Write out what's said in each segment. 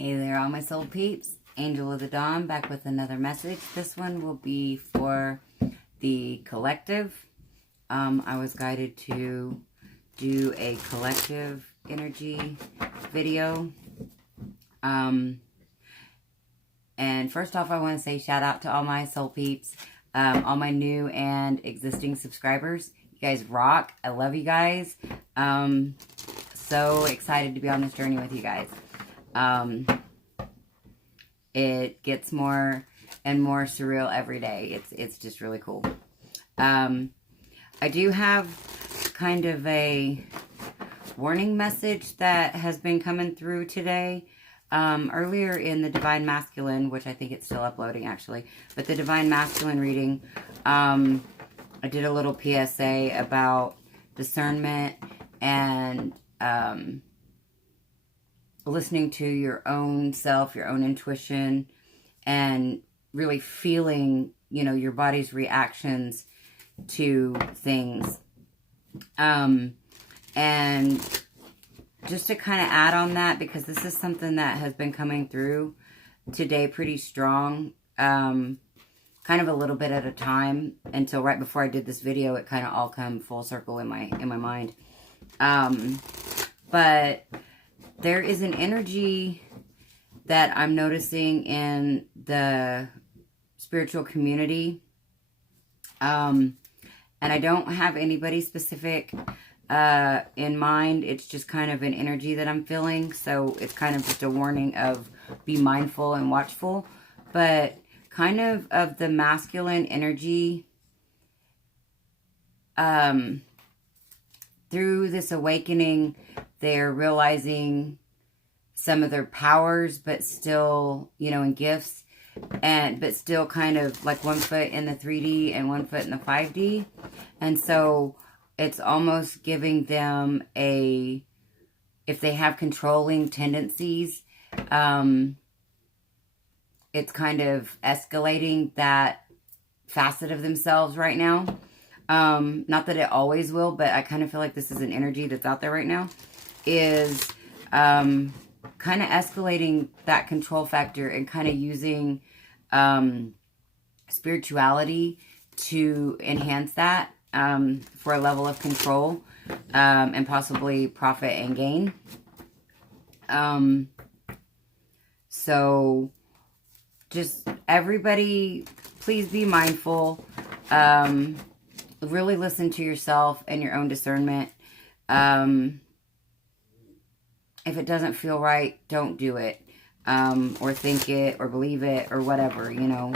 Hey there, all my soul peeps. Angel of the Dawn back with another message. This one will be for the collective. I was guided to do a collective energy video. And first off, I want to say shout out to all my soul peeps, all my new and existing subscribers. You guys rock. I love you guys. So excited to be on this journey with you guys. It gets more and more surreal every day. It's just really cool. I do have kind of a warning message that has been coming through today. Earlier in the Divine Masculine, which I think it's still uploading actually, but the Divine Masculine reading, I did a little PSA about discernment and listening to your own self, your own intuition, and really feeling, you know, your body's reactions to things. And just to kind of add on that, because this is something that has been coming through today pretty strong, kind of a little bit at a time, until right before I did this video, it kind of all come full circle in my mind. But there is an energy that I'm noticing in the spiritual community. And I don't have anybody specific in mind. It's just kind of an energy that I'm feeling. So it's kind of just a warning of be mindful and watchful. But kind of the masculine energy, through this awakening, they're realizing some of their powers, but still, you know, in gifts, but still kind of like 1 foot in the 3D and 1 foot in the 5D. And so it's almost giving them if they have controlling tendencies, it's kind of escalating that facet of themselves right now. Not that it always will, but I kind of feel like this is an energy that's out there right now, is kind of escalating that control factor and kind of using spirituality to enhance that for a level of control and possibly profit and gain. So just everybody, please be mindful. Really listen to yourself and your own discernment. If it doesn't feel right, don't do it. Or think it, or believe it, or whatever, you know.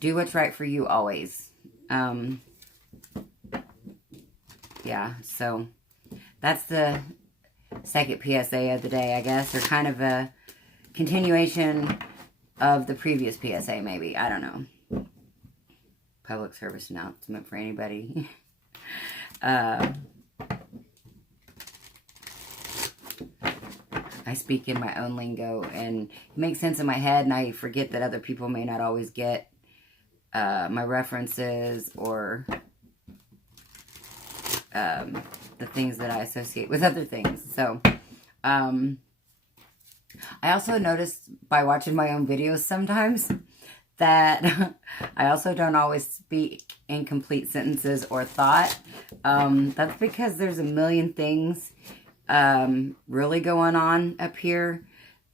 Do what's right for you always. Yeah, so that's the second PSA of the day, I guess. Or kind of a continuation of the previous PSA, maybe. I don't know. Public service announcement for anybody. I speak in my own lingo, and it makes sense in my head, and I forget that other people may not always get my references or the things that I associate with other things. So, I also noticed by watching my own videos sometimes that I also don't always speak in complete sentences or thought. That's because there's a million things really going on up here.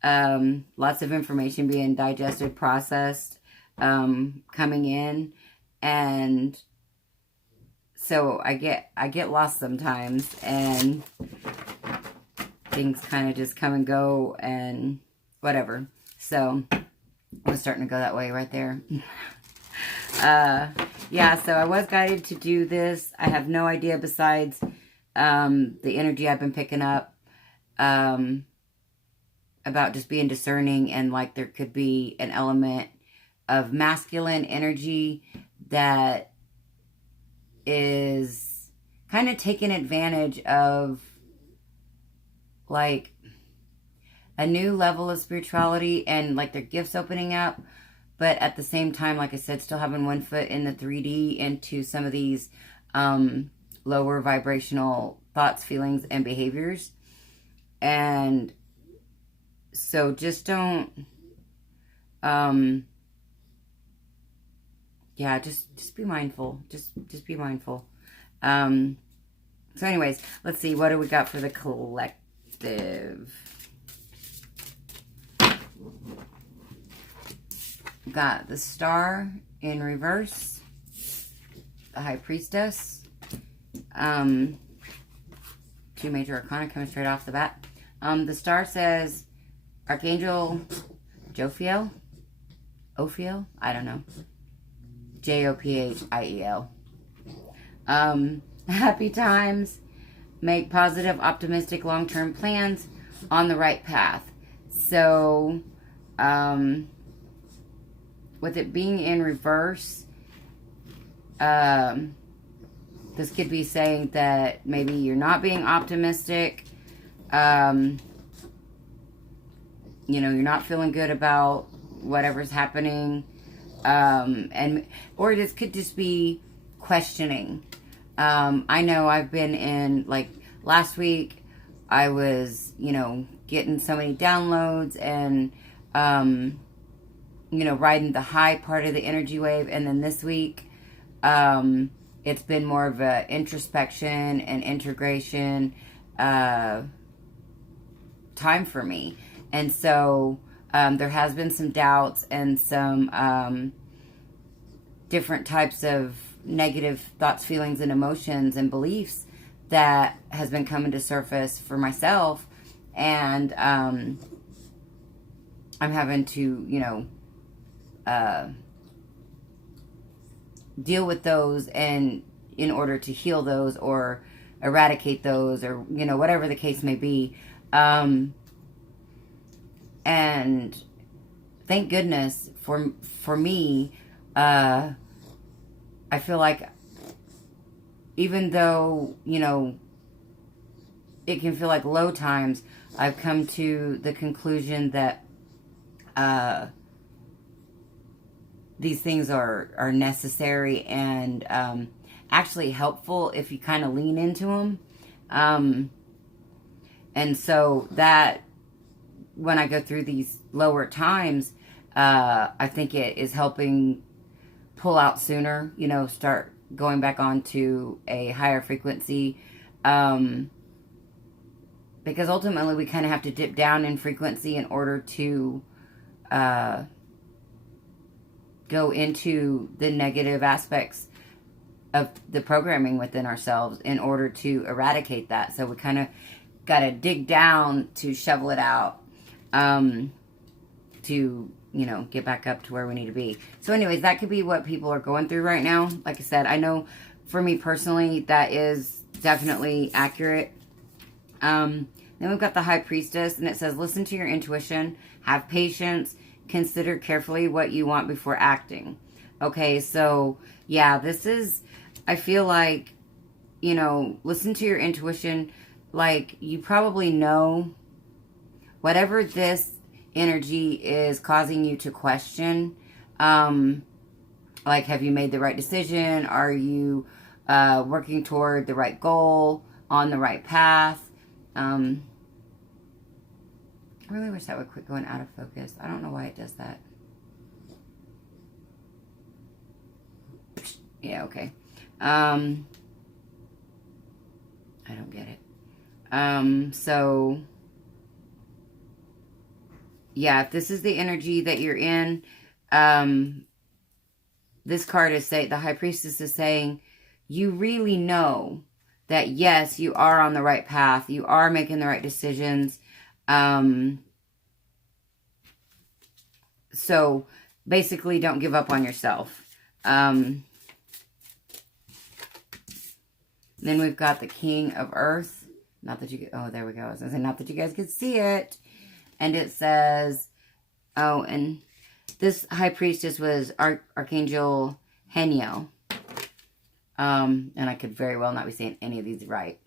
Lots of information being digested, processed, coming in. And so I get lost sometimes, and things kind of just come and go and whatever. So I was starting to go that way right there. Yeah, so I was guided to do this. I have no idea besides the energy I've been picking up about just being discerning, and like there could be an element of masculine energy that is kind of taking advantage of like a new level of spirituality and like their gifts opening up, but at the same time, like I said, still having 1 foot in the 3D into some of these lower vibrational thoughts, feelings, and behaviors. And So just don't, yeah, just be mindful. Just be mindful. So anyways, let's see. What do we got for the collective? Got the Star in reverse. The High Priestess. 2 major arcana coming straight off the bat. The Star says Archangel Jophiel? Ophiel? I don't know. Jophiel. Happy times. Make positive, optimistic, long-term plans on the right path. So, with it being in reverse, this could be saying that maybe you're not being optimistic. You know, you're not feeling good about whatever's happening. Or this could just be questioning. I know I've been in, like, last week, I was, you know, getting so many downloads and, you know, riding the high part of the energy wave. And then this week, it's been more of a introspection and integration time for me. And so there has been some doubts and some different types of negative thoughts, feelings, and emotions and beliefs that has been coming to surface for myself. And I'm having to, you know, deal with those, and in order to heal those or eradicate those, or, you know, whatever the case may be. And thank goodness for me, I feel like even though, you know, it can feel like low times, I've come to the conclusion that these things are necessary and actually helpful if you kind of lean into them. And so that when I go through these lower times, I think it is helping pull out sooner, you know, start going back onto a higher frequency. Because ultimately we kind of have to dip down in frequency in order to go into the negative aspects of the programming within ourselves in order to eradicate that. So we kind of got to dig down to shovel it out, to, you know, get back up to where we need to be. So anyways, that could be what people are going through right now. Like I said, I know for me personally, that is definitely accurate. Then we've got the High Priestess, and it says, listen to your intuition, have patience, consider carefully what you want before acting. Okay, so yeah, this is, I feel like, you know, listen to your intuition. Like, you probably know whatever this energy is causing you to question. Like, have you made the right decision? Are you working toward the right goal, on the right path? I really wish that would quit going out of focus. I don't know why it does that. Yeah, okay. I don't get it. So, yeah, if this is the energy that you're in, this card is saying, the High Priestess is saying, you really know that, yes, you are on the right path. You are making the right decisions. So basically, don't give up on yourself. Then we've got the King of Earth. Not that you, oh, there we go. I was going to say, not that you guys could see it. And it says, oh, and this High Priestess was Archangel Haniel. And I could very well not be saying any of these right.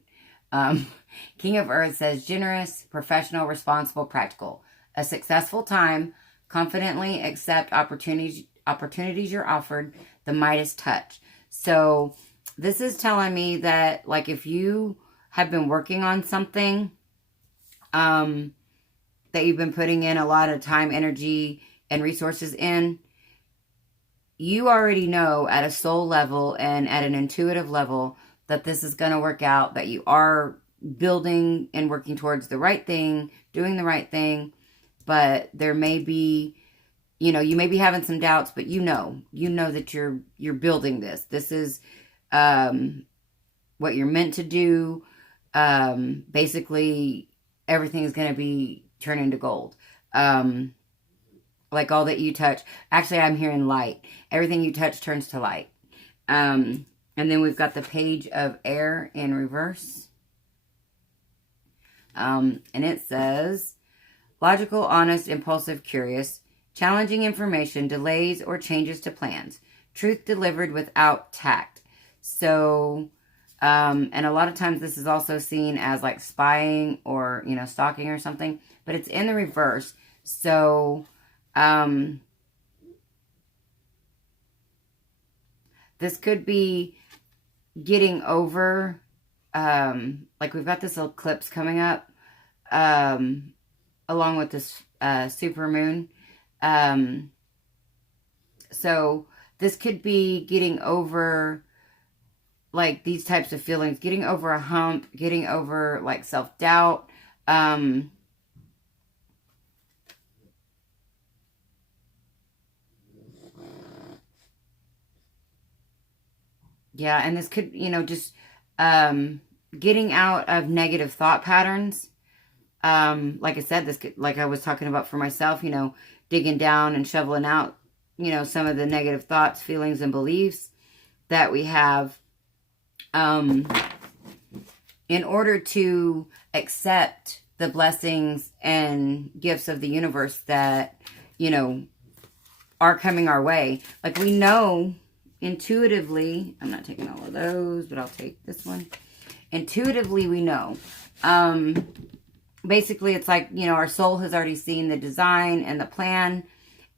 King of Earth says, generous, professional, responsible, practical. A successful time. Confidently accept opportunities you're offered. The Midas touch. So this is telling me that, like, if you have been working on something, that you've been putting in a lot of time, energy, and resources in, you already know at a soul level and at an intuitive level that this is going to work out, that you are building and working towards the right thing, doing the right thing. But there may be, you know, you may be having some doubts, but you know that you're building this. This is what you're meant to do. Basically, everything is going to be turned into gold. Like all that you touch. Actually, I'm hearing light. Everything you touch turns to light. And then we've got the Page of Air in reverse. And it says, logical, honest, impulsive, curious, challenging information, delays or changes to plans, truth delivered without tact. So, and a lot of times this is also seen as like spying or, you know, stalking or something, but it's in the reverse. So, this could be getting over, like we've got this eclipse coming up, along with this, super moon. So this could be getting over like these types of feelings, getting over a hump, getting over like self-doubt, yeah, and this could, you know, just getting out of negative thought patterns. Like I said, this could, like I was talking about for myself, you know, digging down and shoveling out, you know, some of the negative thoughts, feelings, and beliefs that we have, in order to accept the blessings and gifts of the universe that, you know, are coming our way. Like we know intuitively, I'm not taking all of those, but I'll take this one. Intuitively, we know. Basically, it's like, you know, our soul has already seen the design and the plan.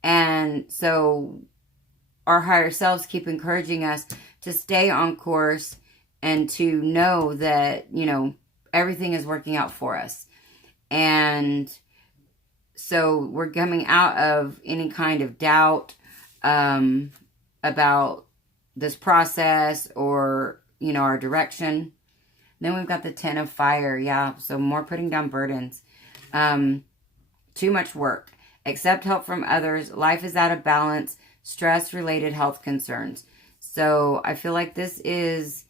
And so our higher selves keep encouraging us to stay on course and to know that, you know, everything is working out for us. And so we're coming out of any kind of doubt about this process or, you know, our direction. Then we've got the 10 of Fire. Yeah, so more putting down burdens. Too much work. Accept help from others. Life is out of balance. Stress-related health concerns. So I feel like this is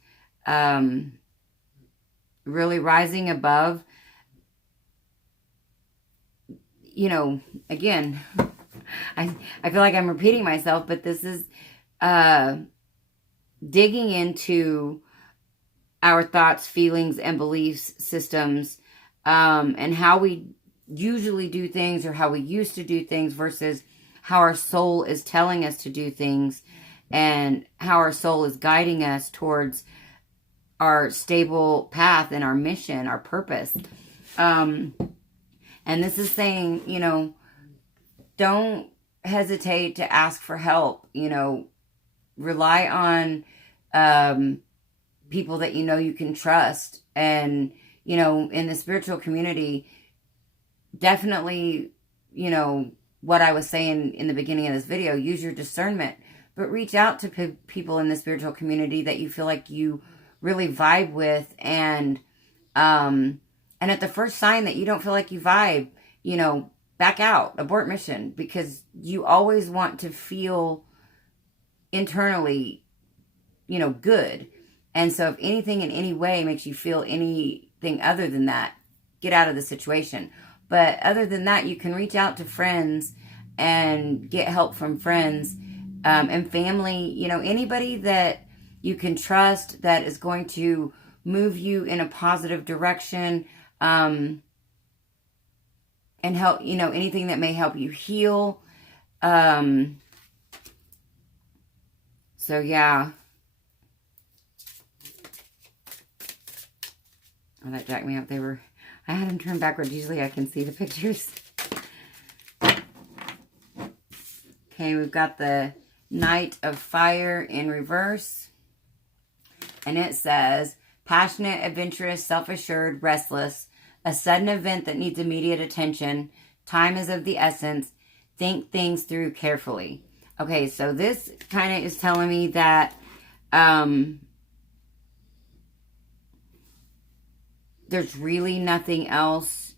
really rising above. You know, again, I feel like I'm repeating myself, but this is digging into our thoughts, feelings, and beliefs systems, and how we usually do things or how we used to do things versus how our soul is telling us to do things and how our soul is guiding us towards our stable path and our mission, our purpose. And this is saying, you know, don't hesitate to ask for help, you know, rely on people that you know you can trust. And, you know, in the spiritual community, definitely, you know, what I was saying in the beginning of this video, use your discernment, but reach out to people in the spiritual community that you feel like you really vibe with. And at the first sign that you don't feel like you vibe, you know, back out, abort mission, because you always want to feel internally, you know, good. And so if anything in any way makes you feel anything other than that, get out of the situation. But other than that, you can reach out to friends and get help from friends and family, you know, anybody that you can trust that is going to move you in a positive direction, and help, you know, anything that may help you heal. So yeah. Oh, that jacked me up. I had them turned backwards. Usually I can see the pictures. Okay, we've got the Knight of Fire in reverse. And it says, passionate, adventurous, self-assured, restless, a sudden event that needs immediate attention, Time is of the essence. Think things through carefully. Okay, so this kind of is telling me that there's really nothing else,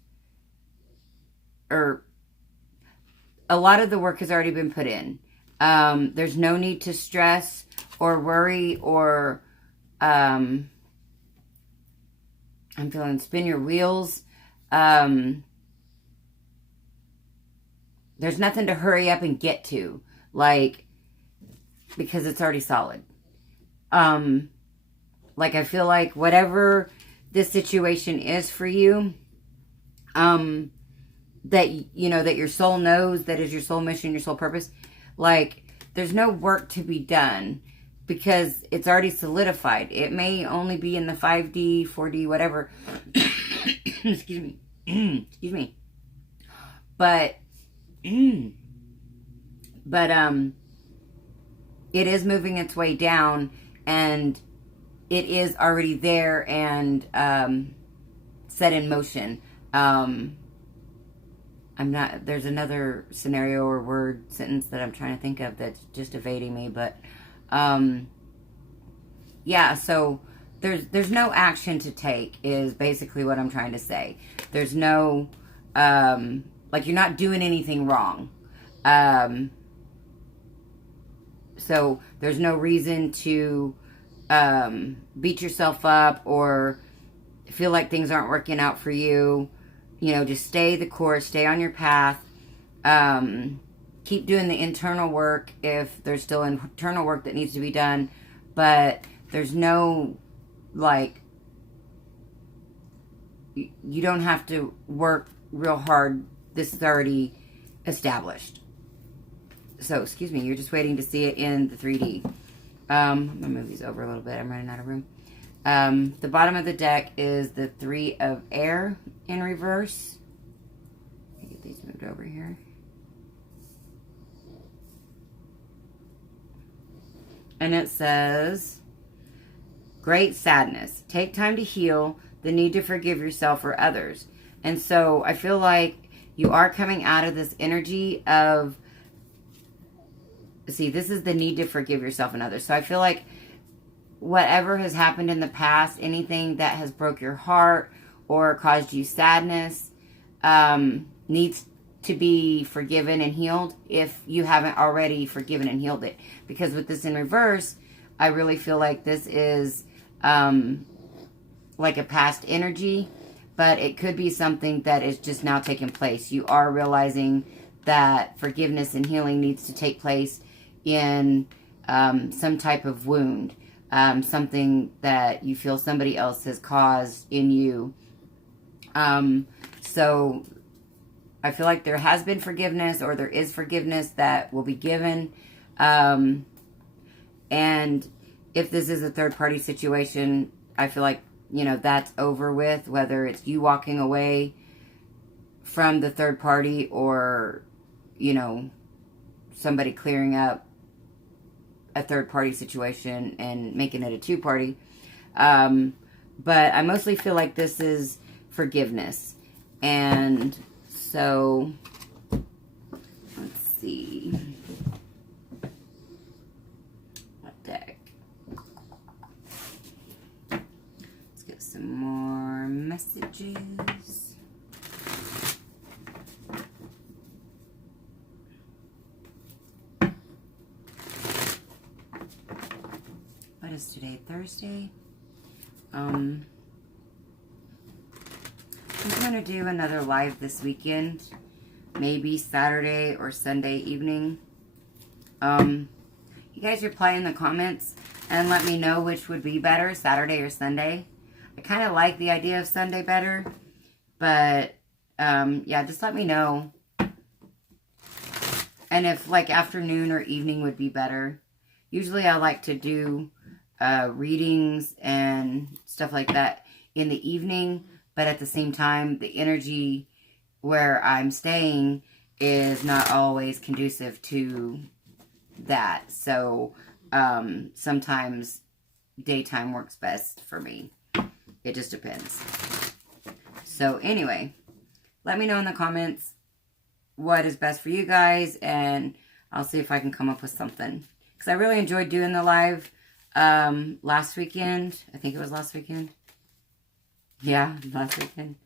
or a lot of the work has already been put in. There's no need to stress or worry or I'm feeling spin your wheels. There's nothing to hurry up and get to, like, because it's already solid. Like, I feel like whatever this situation is for you, that, you know, that your soul knows, that is your soul mission, your soul purpose, like, there's no work to be done because it's already solidified. It may only be in the 5D, 4D, whatever. Excuse me. Excuse me. But it is moving its way down, and it is already there and set in motion. There's another scenario or word sentence that I'm trying to think of that's just evading me, but yeah, so there's no action to take is basically what I'm trying to say. There's no like, you're not doing anything wrong. So there's no reason to beat yourself up or feel like things aren't working out for you. You know, just stay the course, stay on your path. Keep doing the internal work if there's still internal work that needs to be done. But there's no, like, you don't have to work real hard. This is already established. So, excuse me, you're just waiting to see it in the 3D. I'm going to move these over a little bit. I'm running out of room. The bottom of the deck is the 3 of air in reverse. Let me get these moved over here. And it says, great sadness. Take time to heal, the need to forgive yourself or others. And so I feel like you are coming out of this energy of, see, this is the need to forgive yourself and others. So I feel like whatever has happened in the past, anything that has broke your heart or caused you sadness, needs to be forgiven and healed if you haven't already forgiven and healed it. Because with this in reverse, I really feel like this is like a past energy, but it could be something that is just now taking place. You are realizing that forgiveness and healing needs to take place in some type of wound. Something that you feel somebody else has caused in you. So I feel like there has been forgiveness, or there is forgiveness that will be given. And if this is a third party situation, I feel like, you know, that's over with, whether it's you walking away from the third party or, you know, somebody clearing up a third party situation and making it a 2-party. But I mostly feel like this is forgiveness. And so, let's see. What deck? Let's get some more messages. What is today? Thursday? I'm going to do another live this weekend. Maybe Saturday or Sunday evening. You guys reply in the comments and let me know which would be better, Saturday or Sunday. I kind of like the idea of Sunday better. But, yeah, just let me know. And if, like, afternoon or evening would be better. Usually I like to do readings and stuff like that in the evening, but at the same time, the energy where I'm staying is not always conducive to that. So sometimes daytime works best for me. It just depends. So anyway, let me know in the comments what is best for you guys, and I'll see if I can come up with something. Because I really enjoyed doing the live last weekend. I think it was last weekend. Yeah, last weekend.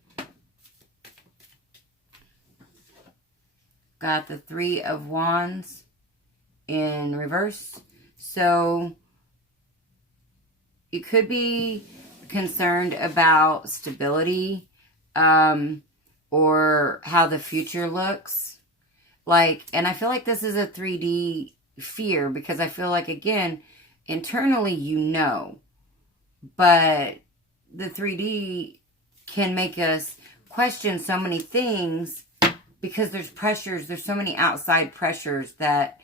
Got the Three of Wands in reverse. So you could be concerned about stability or how the future looks. Like, and I feel like this is a 3D fear because I feel like, again, internally you know, but the 3D can make us question so many things because there's pressures, there's so many outside pressures that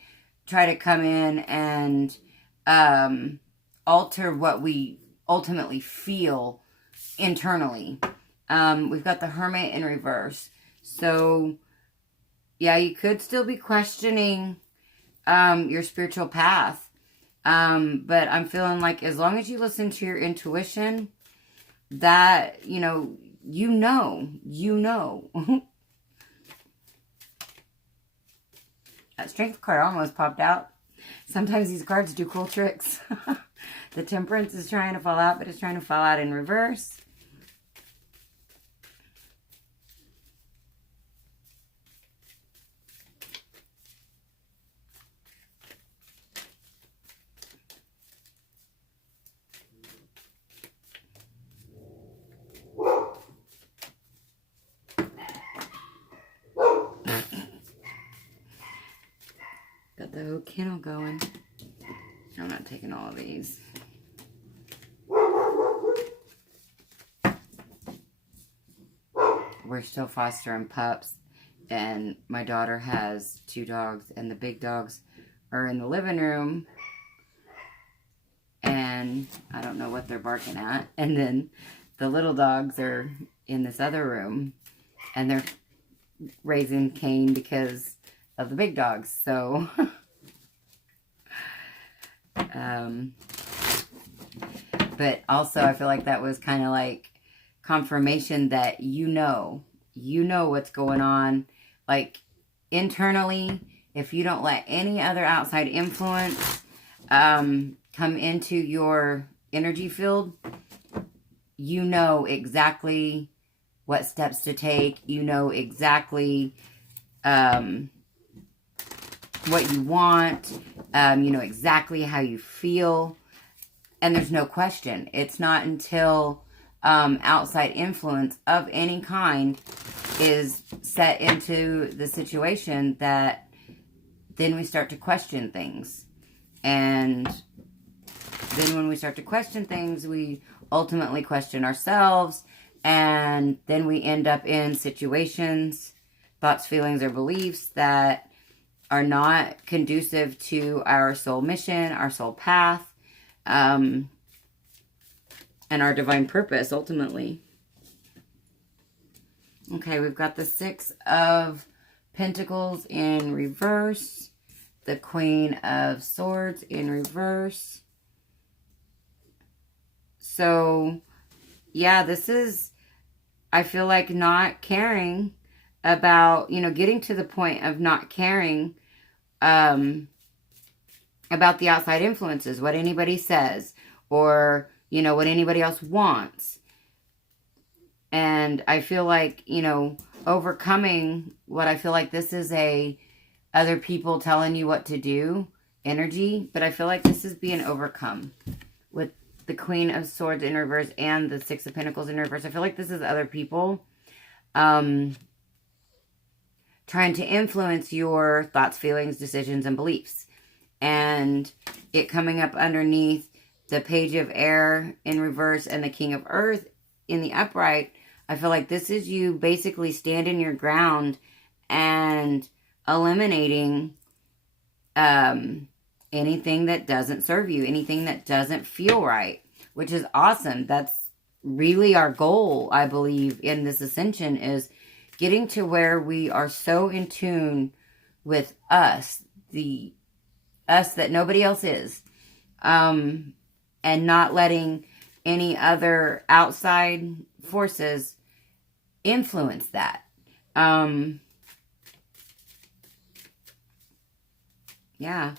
try to come in and alter what we ultimately feel internally. We've got the Hermit in reverse. So, yeah, you could still be questioning your spiritual path. But I'm feeling like as long as you listen to your intuition, that, you know. That Strength card almost popped out. Sometimes these cards do cool tricks. The Temperance is trying to fall out, but it's trying to fall out in reverse. Got the whole kennel going. I'm not taking all of these. We're still fostering pups, and my daughter has 2 dogs, and the big dogs are in the living room, and I don't know what they're barking at, and then the little dogs are in this other room, and they're raising Cain because of the big dogs. So but also I feel like that was kind of like confirmation that you know what's going on, like internally. If you don't let any other outside influence come into your energy field, you know exactly what steps to take. You know exactly what you want. You know exactly how you feel. And there's no question. It's not until outside influence of any kind is set into the situation that then we start to question things. And then when we start to question things, we ultimately question ourselves. And then we end up in situations, thoughts, feelings, or beliefs that are not conducive to our soul mission, our soul path, and our divine purpose, ultimately. Okay, we've got the 6 of Pentacles in reverse, the Queen of Swords in reverse. So, yeah, this is, I feel like, not caring about, you know, getting to the point of not caring about the outside influences, what anybody says, or, you know, what anybody else wants. And I feel like, you know, overcoming what I feel like this is a other people telling you what to do energy, but I feel like this is being overcome with the Queen of Swords in reverse and the 6 of Pentacles in reverse. I feel like this is other people trying to influence your thoughts, feelings, decisions, and beliefs. And it coming up underneath the Page of Air in reverse and the King of Earth in the upright, I feel like this is you basically standing your ground and eliminating anything that doesn't serve you, anything that doesn't feel right, which is awesome. That's really our goal, I believe, in this ascension, is getting to where we are so in tune with us, the us that nobody else is, and not letting any other outside forces influence that. Yeah.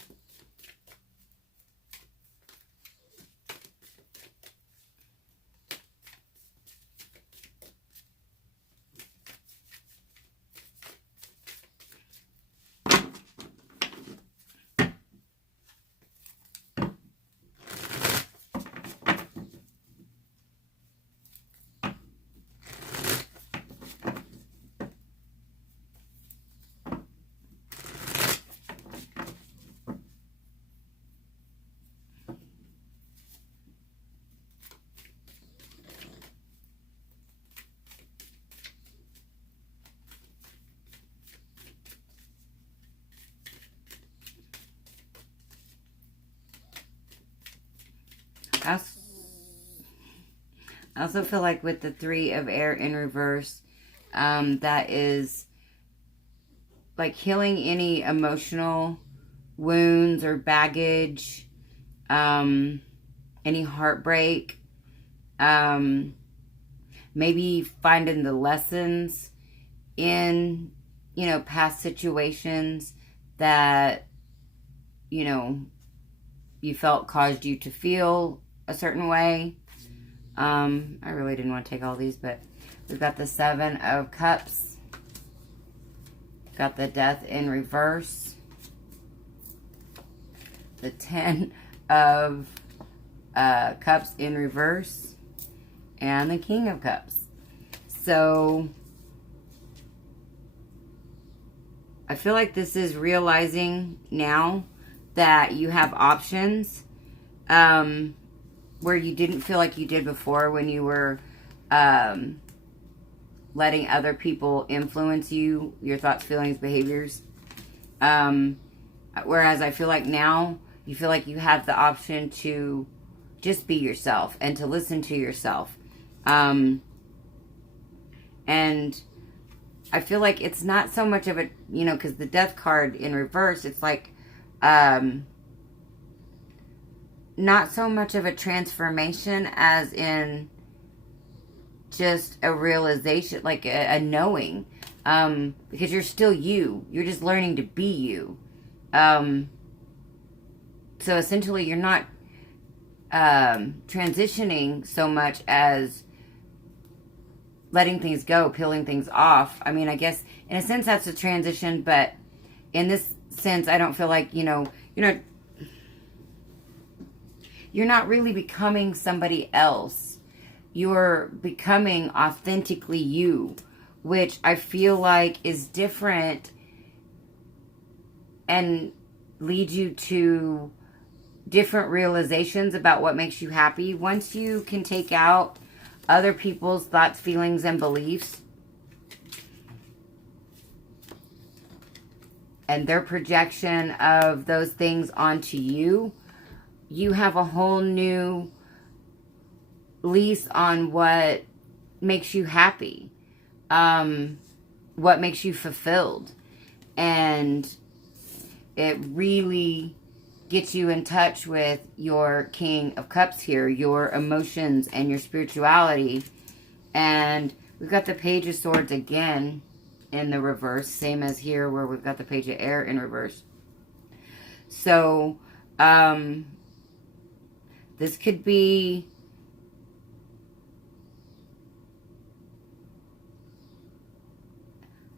I also feel like with the Three of Air in reverse, that is like healing any emotional wounds or baggage, any heartbreak, maybe finding the lessons in, past situations that, you felt caused you to feel a certain way. I really didn't want to take all these, but we've got the Seven of Cups. Got the Death in reverse. The Ten of Cups in reverse. And the King of Cups. So, I feel like this is realizing now that you have options where you didn't feel like you did before when you were letting other people influence you, your thoughts, feelings, behaviors. Whereas I feel like now you feel like you have the option to just be yourself and to listen to yourself. And I feel like it's not so much of a, because the Death card in reverse, it's like, not so much of a transformation as in just a realization, like a knowing, because you're still you. You're just learning to be you. So essentially you're not transitioning so much as letting things go, peeling things off. I mean, I guess in a sense that's a transition, but in this sense, I don't feel like, you're not really becoming somebody else. You're becoming authentically you, which I feel like is different and leads you to different realizations about what makes you happy. Once you can take out other people's thoughts, feelings, and beliefs, and their projection of those things onto you, you have a whole new lease on what makes you happy, what makes you fulfilled. And it really gets you in touch with your King of Cups here, your emotions and your spirituality. And we've got the Page of Swords again in the reverse, same as here where we've got the Page of Air in reverse. So, this could be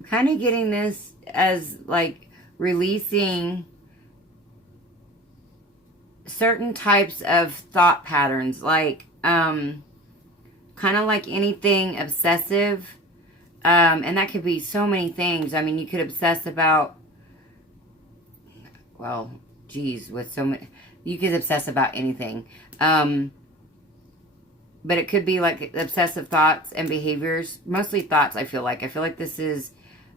kind of getting this as like releasing certain types of thought patterns, like kind of like anything obsessive, and that could be so many things. I mean, you could obsess about, well, geez, with so many, you could obsess about anything, but it could be like obsessive thoughts and behaviors, mostly thoughts. I feel like this is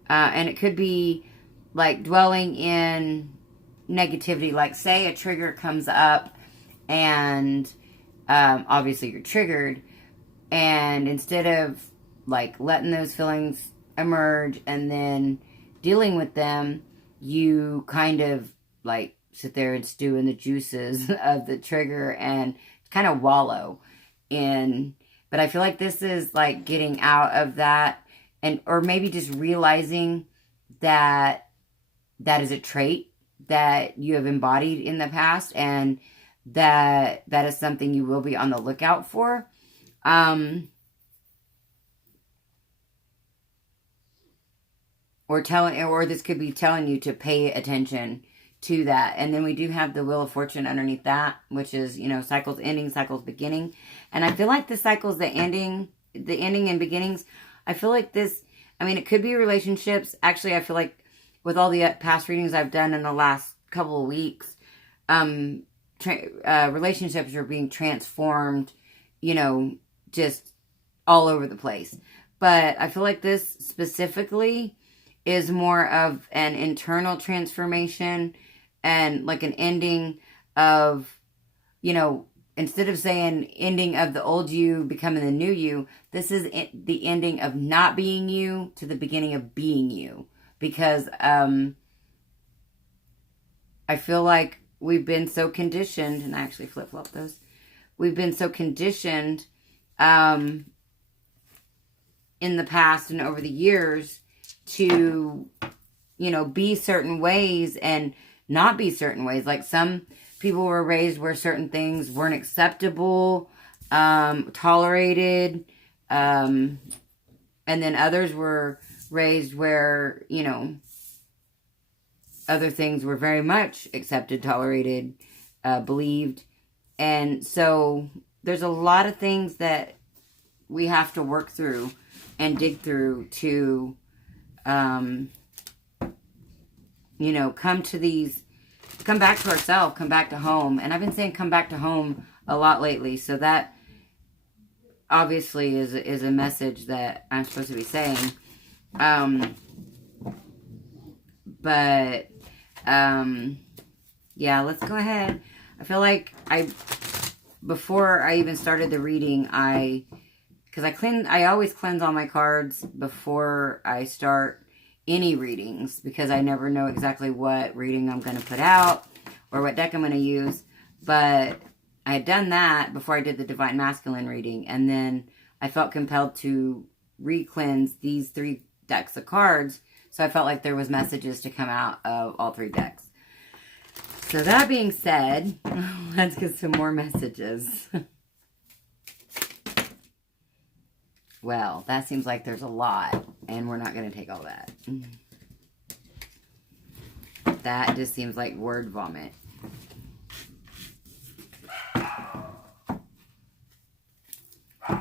and it could be like dwelling in negativity. Like say a trigger comes up and obviously you're triggered, and instead of like letting those feelings emerge and then dealing with them, you kind of like sit there and stew in the juices of the trigger and kind of wallow in. But I feel like this is like getting out of that, and or maybe just realizing that that is a trait that you have embodied in the past, and that is something you will be on the lookout for. Or this could be telling you to pay attention to that. And then we do have the Wheel of Fortune underneath that, which is, cycles ending, cycles beginning. And I feel like the cycles, the ending and beginnings, I feel like this, it could be relationships. Actually, I feel like with all the past readings I've done in the last couple of weeks, relationships are being transformed, just all over the place. But I feel like this specifically is more of an internal transformation and like an ending of, instead of saying ending of the old you becoming the new you, this is the ending of not being you to the beginning of being you. Because I feel like we've been so conditioned, and I actually flip-flop those. We've been so conditioned in the past and over the years to, be certain ways and not be certain ways. Like some people were raised where certain things weren't acceptable, tolerated, and then others were raised where, other things were very much accepted, tolerated, believed. And so there's a lot of things that we have to work through and dig through to come back to ourselves, come back to home. And I've been saying come back to home a lot lately. So that obviously is a message that I'm supposed to be saying. Yeah, let's go ahead. I feel like before I even started the reading, I always cleanse all my cards before I start any readings, because I never know exactly what reading I'm going to put out or what deck I'm going to use. But I had done that before I did the Divine Masculine reading, and then I felt compelled to re-cleanse these 3 decks of cards, so I felt like there was messages to come out of all 3 decks. So that being said, let's get some more messages. Well, that seems like there's a lot, and we're not going to take all that. That just seems like word vomit.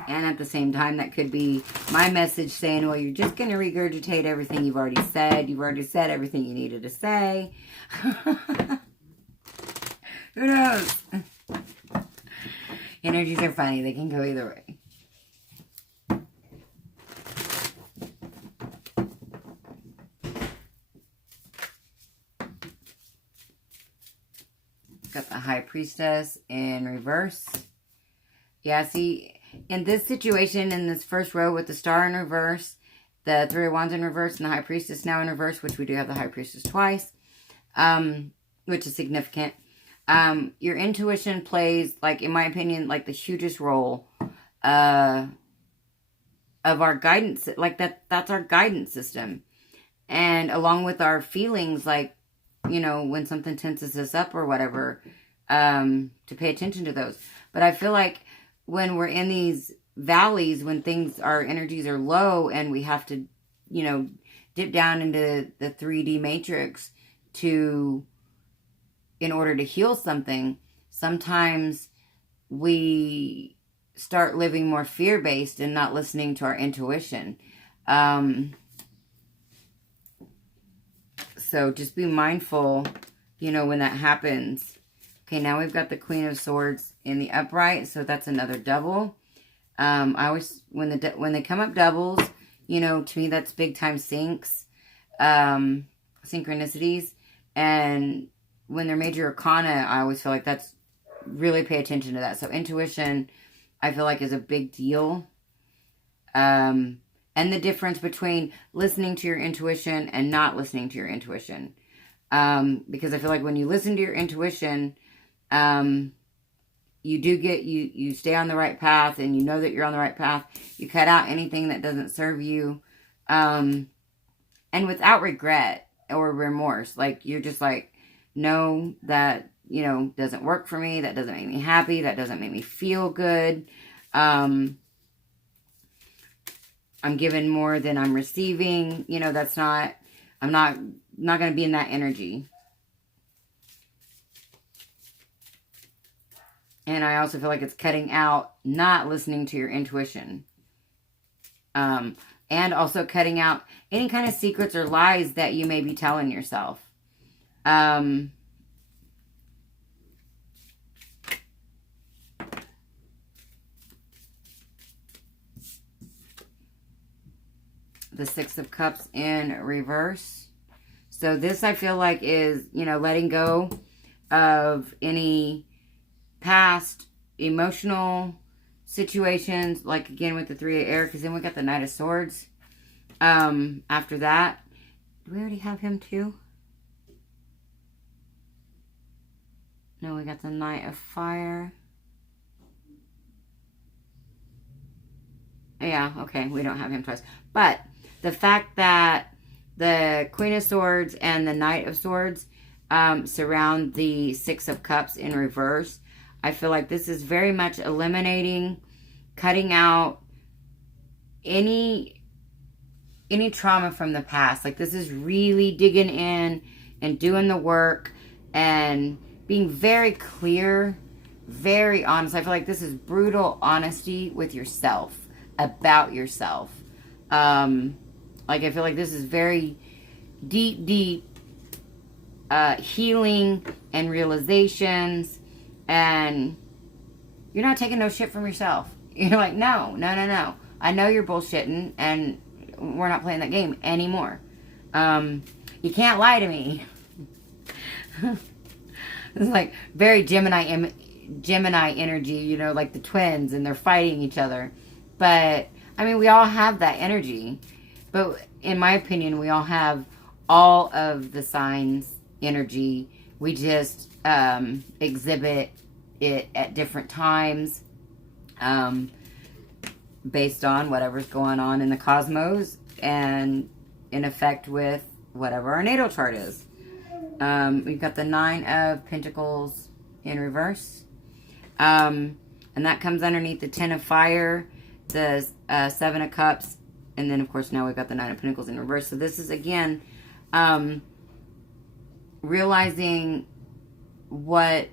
And at the same time, that could be my message saying, well, you're just going to regurgitate everything you've already said. You've already said everything you needed to say. Who knows? Energies are funny. They can go either way. Got the High Priestess in reverse. Yeah, see, in this situation, in this first row with the Star in reverse, the 3 of Wands in reverse, and the High Priestess now in reverse, which we do have the High Priestess twice, which is significant. Your intuition plays, like, in my opinion, like the hugest role of our guidance. Like, that's our guidance system. And along with our feelings, like, when something tenses us up or whatever, to pay attention to those. But I feel like when we're in these valleys, when our energies are low and we have to, dip down into the 3D matrix in order to heal something, sometimes we start living more fear-based and not listening to our intuition. So just be mindful, when that happens. Okay, now we've got the Queen of Swords in the upright, so that's another double. I always, when they come up doubles, to me that's big time syncs, synchronicities. And when they're major arcana, I always feel like that's, really pay attention to that. So intuition, I feel like, is a big deal. And the difference between listening to your intuition and not listening to your intuition. Because I feel like when you listen to your intuition, you stay on the right path, and you know that you're on the right path. You cut out anything that doesn't serve you. And without regret or remorse. Like, you're just like, No, that, you know, doesn't work for me. That doesn't make me happy. That doesn't make me feel good. I'm giving more than I'm receiving. You know, that's not, I'm not going to be in that energy. And I also feel like it's cutting out not listening to your intuition. And also cutting out any kind of secrets or lies that you may be telling yourself. The Six of Cups in reverse. So this, I feel like, is, you know, letting go of any past emotional situations, like again with the Three of Air, because then we got the Knight of Swords. After that, do we already have him too? No, we got the Knight of Fire. Yeah, okay, we don't have him twice. But the fact that the Queen of Swords and the Knight of Swords surround the Six of Cups in reverse, I feel like this is very much eliminating, cutting out any trauma from the past. Like, this is really digging in and doing the work and being very clear, very honest. I feel like this is brutal honesty with yourself, about yourself. Like, I feel like this is very deep healing and realizations, and you're not taking no shit from yourself. You're like, no. I know you're bullshitting, and we're not playing that game anymore. You can't lie to me. It's like very Gemini energy, you know, like the twins, and they're fighting each other. But, I mean, we all have that energy. But in my opinion, we all have all of the signs' energy. We just exhibit it at different times based on whatever's going on in the cosmos and in effect with whatever our natal chart is. We've got the Nine of Pentacles in reverse. And that comes underneath the Ten of Fire, the Seven of Cups, and then, of course, now we've got the Nine of Pentacles in reverse. So this is, again, realizing what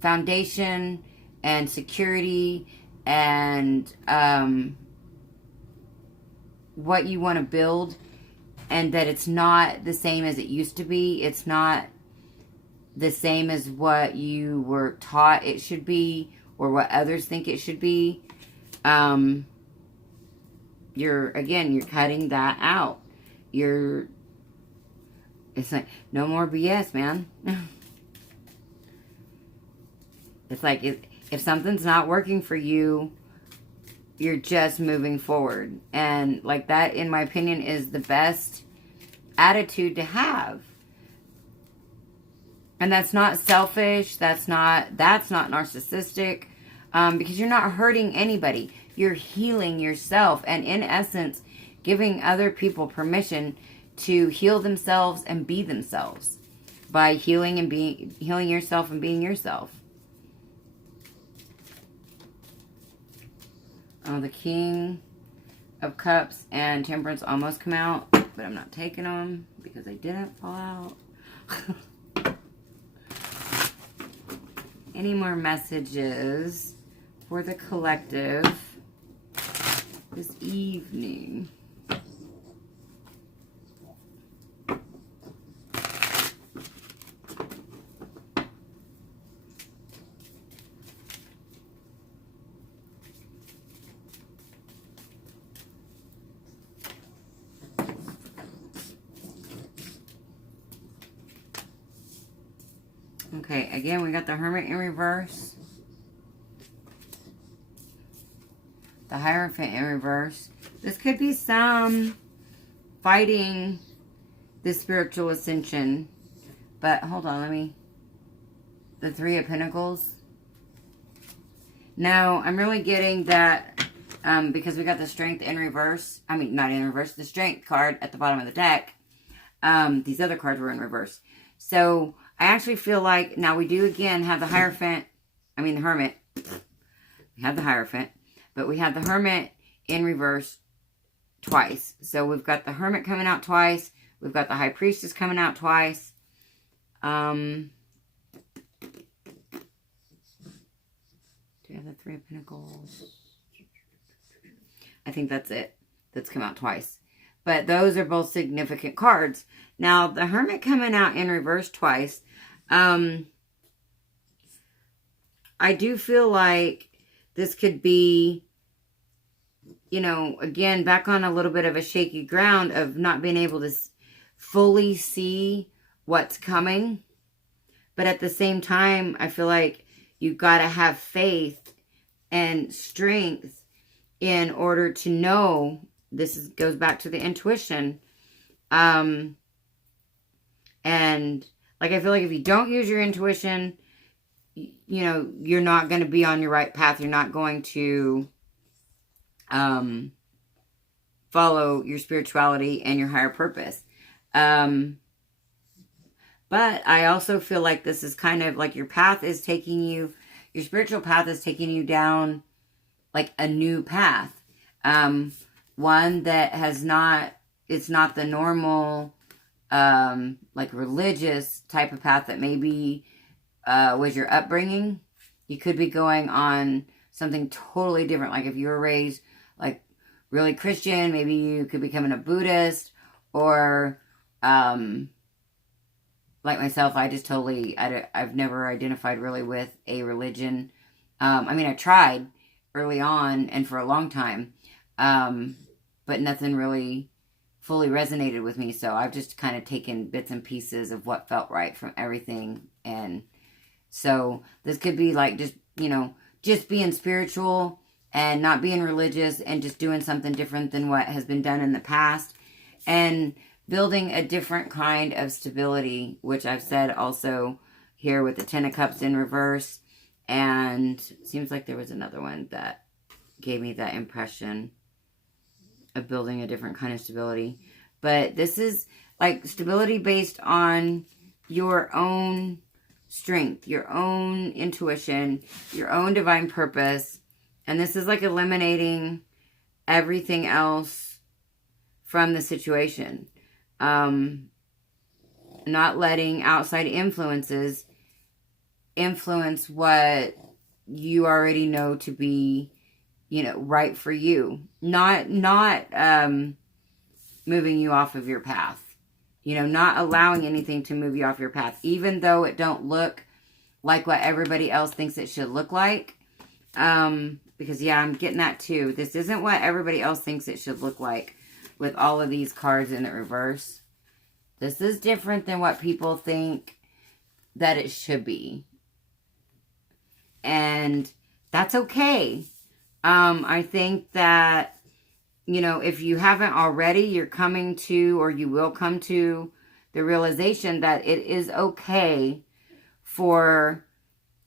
foundation and security and what you want to build, and that it's not the same as it used to be. It's not the same as what you were taught it should be or what others think it should be. You're cutting that out. It's like, no more BS, man. It's like, if something's not working for you, you're just moving forward. And like that, in my opinion, is the best attitude to have. And that's not selfish. That's not narcissistic. Because you're not hurting anybody. You're healing yourself. And in essence, giving other people permission to heal themselves and be themselves. By healing yourself and being yourself. The King of Cups and Temperance almost come out, but I'm not taking them because they didn't fall out. Any more messages for the collective this evening? Okay, again, we got the Hermit in reverse. The Hierophant in reverse. This could be some fighting the spiritual ascension. But, hold on, the Three of Pentacles. No, I'm really getting that because we got the Strength in reverse. I mean, not in reverse, the Strength card at the bottom of the deck. These other cards were in reverse. So I actually feel like, now we do again have the Hierophant, the Hermit. We have the Hierophant, but we have the Hermit in reverse twice. So we've got the Hermit coming out twice. We've got the High Priestess coming out twice. Do you have the Three of Pentacles? I think that's it. That's come out twice. But those are both significant cards. Now, the Hermit coming out in reverse twice. I do feel like this could be, you know, again, back on a little bit of a shaky ground of not being able to fully see what's coming. But at the same time, I feel like you've got to have faith and strength in order to know. Goes back to the intuition. And like, I feel like if you don't use your intuition, you know, you're not going to be on your right path. You're not going to follow your spirituality and your higher purpose. But I also feel like this is kind of like your spiritual path is taking you down like a new path. One that it's not the normal, like religious type of path that maybe was your upbringing. You could be going on something totally different. Like if you were raised like really Christian, maybe you could be becoming a Buddhist, or like myself, I've never identified really with a religion. I tried early on and for a long time, but nothing really fully resonated with me. So I've just kind of taken bits and pieces of what felt right from everything. And so this could be like just, you know, just being spiritual and not being religious and just doing something different than what has been done in the past and building a different kind of stability, which I've said also here with the Ten of Cups in reverse. And it seems like there was another one that gave me that impression of building a different kind of stability. But this is like stability based on your own strength, your own intuition, your own divine purpose. And this is like eliminating everything else from the situation. Not letting outside influences influence what you already know to be, you know, right for you. Not moving you off of your path. You know, not allowing anything to move you off your path, even though it don't look like what everybody else thinks it should look like. Because yeah, I'm getting that too. This isn't what everybody else thinks it should look like with all of these cards in the reverse. This is different than what people think that it should be. And that's okay. I think that, you know, if you haven't already, you're coming to, or you will come to the realization that it is okay for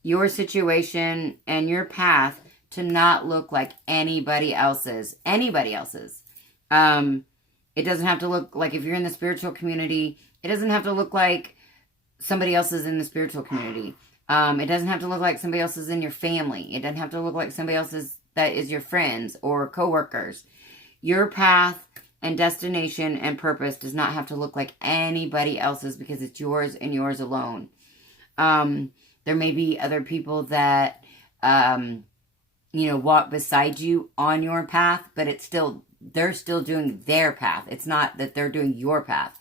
your situation and your path to not look like anybody else's. It doesn't have to look like, if you're in the spiritual community, it doesn't have to look like somebody else is in the spiritual community. It doesn't have to look like somebody else is in your family. It doesn't have to look like somebody else's that is your friends or coworkers. Your path and destination and purpose does not have to look like anybody else's, because it's yours and yours alone. There may be other people that, you know, walk beside you on your path, but they're still doing their path. It's not that they're doing your path.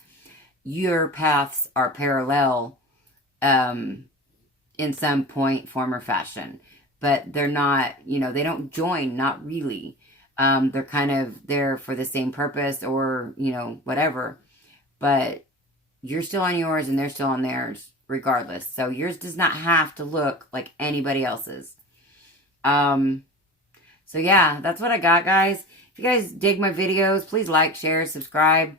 Your paths are parallel, in some point, form, or fashion. But they're not, you know, they don't join, not really. They're kind of there for the same purpose, or, you know, whatever. But you're still on yours and they're still on theirs regardless. So yours does not have to look like anybody else's. So yeah, that's what I got, guys. If you guys dig my videos, please like, share, subscribe.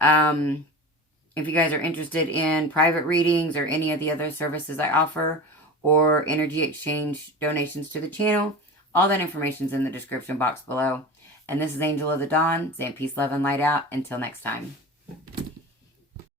If you guys are interested in private readings or any of the other services I offer, or energy exchange donations to the channel, all that information is in the description box below. And this is Angel of the Dawn, saying peace, love, and light out. Until next time.